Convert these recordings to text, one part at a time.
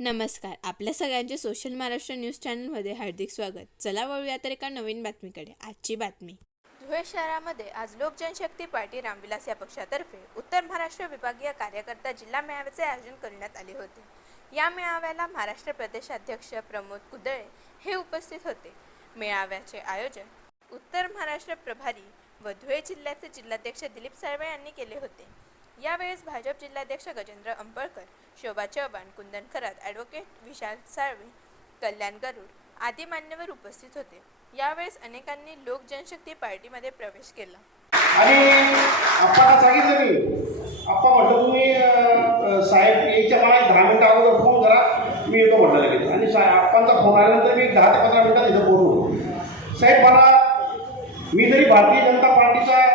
नमस्कार. आपल्या सगळ्यांचे सोशल महाराष्ट्र न्यूज चॅनलमध्ये हार्दिक स्वागत. चला वळूया तर एका नवीन बातमीकडे. आजची बातमी. धुळे शहरामध्ये आज लोक जनशक्ती पार्टी रामविलास या पक्षातर्फे उत्तर महाराष्ट्र विभागीय कार्यकर्ता जिल्हा मेळाव्याचे आयोजन करण्यात आले होते. या मेळाव्याला महाराष्ट्र प्रदेशाध्यक्ष प्रमोद कुदळे हे उपस्थित होते. मेळाव्याचे आयोजन उत्तर महाराष्ट्र प्रभारी व धुळे जिल्ह्याचे जिल्हाध्यक्ष दिलीप साळवे यांनी केले होते. यावेळेस भाजप जिल्हाध्यक्ष गजेंद्र अंबळकर शोभा चव्हाण कुंदन खरात ॲडव्होकेट विशाल साळवे कल्याण गरुड आदी मान्यवर उपस्थित होते. यावेळेस अनेकांनी लोक जनशक्ती पार्टीमध्ये प्रवेश केला. आणि आप्पाला सांगितलं मी. आप्पा म्हटलं तुम्ही साहेब यायच्या मला दहा मिनटं अगोदर फोन करा. मी येतो म्हटलं लगेच. आणि सा आप्पांचा फोन आल्यानंतर मी दहा ते पंधरा मिनटात इथं बोलू साहेब मला मी जरी भारतीय जनता पार्टीचा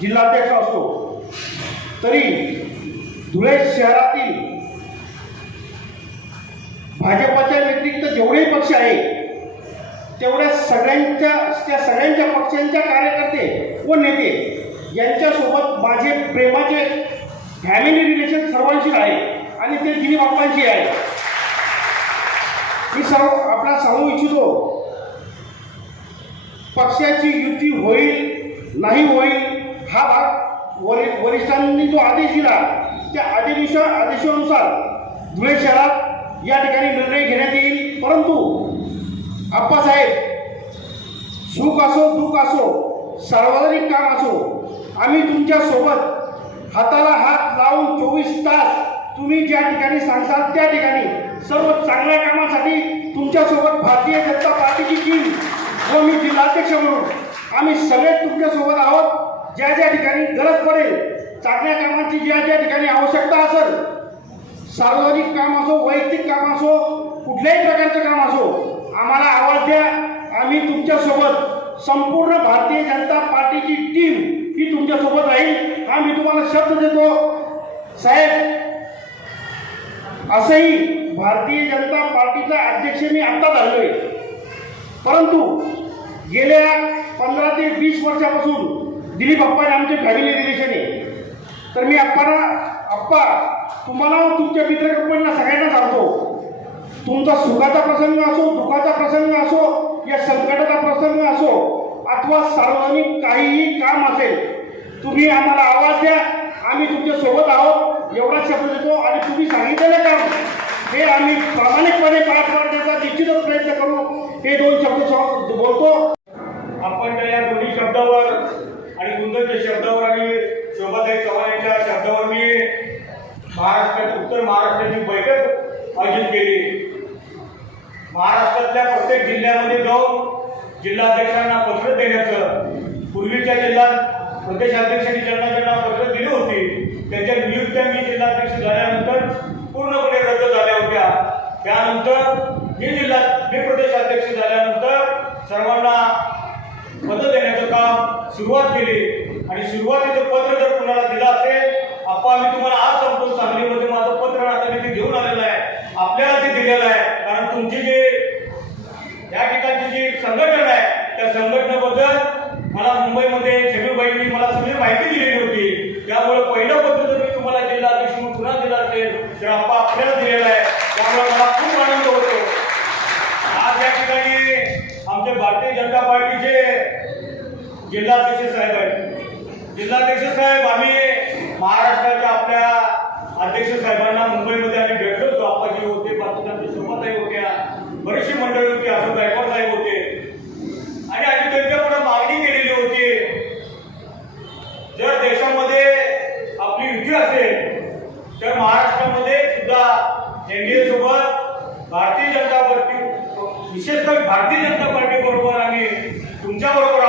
जिल्हाध्यक्ष असतो तरी धुळे शहरातील भाजपाच्या व्यतिरिक्त जेवढेही पक्ष आहे तेवढ्या सगळ्यांच्या त्या सगळ्यांच्या पक्षांच्या कार्यकर्ते व नेते यांच्यासोबत माझे प्रेमाचे फॅमिली रिलेशन सर्वांशी आहे आणि ते दिलीप बाप्पांशी आहे मी सर्व आपला सांगू इच्छितो पक्षाची युती होईल नाही होईल वरि वरिष्ठांनी जो आदेश दिला त्या आदेशा आदेशानुसार धुळे शहरात या ठिकाणी निर्णय घेण्यात येईल. परंतु आप्पासाहेब सुख असो दुःख असो सार्वजनिक काम असो आम्ही तुमच्यासोबत हाताला हात लावून चोवीस तास तुम्ही ज्या ठिकाणी सांगताल त्या ठिकाणी सर्व चांगल्या कामासाठी तुमच्यासोबत भारतीय जनता पार्टीची टीम व मी जिल्हाध्यक्ष म्हणून आम्ही सगळे तुमच्यासोबत आहोत. ज्या ज्या ठिकाणी गरज पडेल चांगल्या कामांची ज्या ज्या ठिकाणी आवश्यकता असेल सार्वजनिक काम असो वैयक्तिक काम असो कुठल्याही प्रकारचं काम असो आम्हाला आवाज द्या आम्ही तुमच्यासोबत संपूर्ण भारतीय जनता पार्टीची टीम ही तुमच्यासोबत राहील. हा मी तुम्हाला शब्द देतो. साहेब असंही भारतीय जनता पार्टीचा अध्यक्ष मी आत्ता झालोय परंतु गेल्या पंधरा ते वीस वर्षापासून दिलीप अप्पा आमचे फॅमिली रिलेशन आहे. तर मी अप्पाला अप्पा तुम्हाला तुमच्या मित्र कंपनीला सगळ्यांना सांगतो तुमचा सुखाचा प्रसंग असो दुःखाचा प्रसंग असो या संकटाचा प्रसंग असो अथवा सार्वजनिक काहीही काम असेल तुम्ही आम्हाला आवाज द्या आम्ही तुमच्यासोबत आहोत एवढा शब्द देतो आणि तुम्ही सांगितलेलं काम हे आम्ही प्रामाणिकपणे पार पाडण्याचा निश्चितच प्रयत्न करू हे दोन शब्द बोलतो आपण त्या या दोन्ही शब्दावर आणि कुंदनच्या शब्दावर आणि शोभाताई चव्हाण यांच्या शब्दावर मी महाराष्ट्रात उत्तर महाराष्ट्राची बैठक आयोजित केली महाराष्ट्रातल्या प्रत्येक जिल्ह्यामध्ये जाऊन जिल्हाध्यक्षांना पत्र देण्याचं पूर्वीच्या जिल्हा प्रदेशाध्यक्षांनी ज्यांना ज्यांना पत्र दिली होती त्यांच्या नियुक्त्या मी जिल्हाध्यक्ष झाल्यानंतर पूर्णपणे रद्द झाल्या होत्या. त्यानंतर मी जिल्हा मी प्रदेशाध्यक्ष झाल्यानंतर सर्वांना मदत देण्याचं काम सुरुवात केली. आणि सुरुवातीचं पत्र जर कुणाला दिलं असेल आपण मी तुम्हाला आज संपून सांगलीमध्ये माझं पत्र आता मी ते घेऊन आलेलं आहे आपल्याला ते दिलेलं आहे कारण तुमची जे या ठिकाणची जी संघटना आहे त्या संघटनेबद्दल मला मुंबईमध्ये शमीबाईंनी मला सगळी माहिती दिलेली होती. त्यामुळे पहिलं पत्र जर मी तुम्हाला जिल्हा अध्यक्ष म्हणून पुन्हा दिला असेल तर आप्पा आपल्याला दिलेला आहे. त्यामुळे मला खूप आनंद होतो. आज या ठिकाणी आमचे भारतीय जनता पार्टीचे जिल्हाध्यक्ष साहेब आहेत. जिल्हाध्यक्ष साहेब आम्ही महाराष्ट्राच्या आपल्या अध्यक्ष साहेबांना मुंबईमध्ये आम्ही भेटलो होतो. आप्पाजी होते पाकिस्तानच्या शोभाताई होत्या बरीचशी मंडळी होती काय गायकवाड साहेब होते आणि आम्ही त्यांच्यापुढे मागणी केलेली होती जर देशामध्ये आपली युती असेल तर महाराष्ट्रामध्ये सुद्धा एनडीए सोबत भारतीय जनता पार्टी विशेषतः भारतीय जनता पार्टी बरोबर आम्ही तुमच्या बरोबर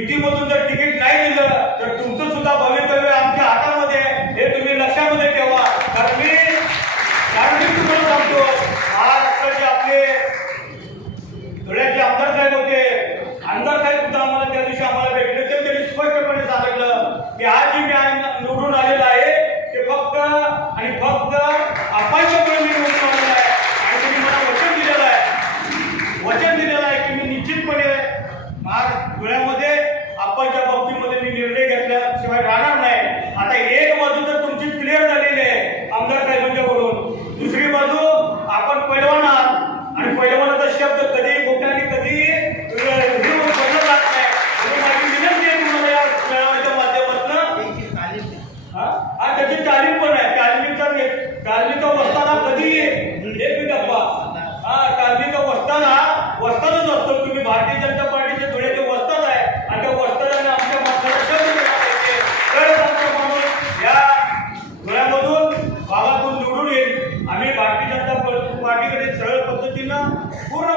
युतीमधून जर तिकीट नाही दिलं तर तुमचं सुद्धा भवितव्य आमच्या हातामध्ये हे तुम्ही लक्षामध्ये ठेवा. कारण मी कारण मी तुम्हाला सांगतो महाराष्ट्राचे आपले धुळ्याचे आमदार साहेब होते आमदार साहेब सुद्धा आम्हाला त्या दिवशी आम्हाला भेटले. तर त्यांनी स्पष्टपणे सांगितलं की आज जे मी निवडून आलेलं आहे ते फक्त आणि फक्त अपाय भारतीय जनता पार्टीचे धुळ्याचे वस्तात आहे आणि त्या वस्तादांना आमच्या माणसाला शब्द दिला माणूस या धुळ्यामधून भागातून निवडून येईल. आम्ही भारतीय जनता पार्टीकडे सरळ पद्धतीनं पूर्ण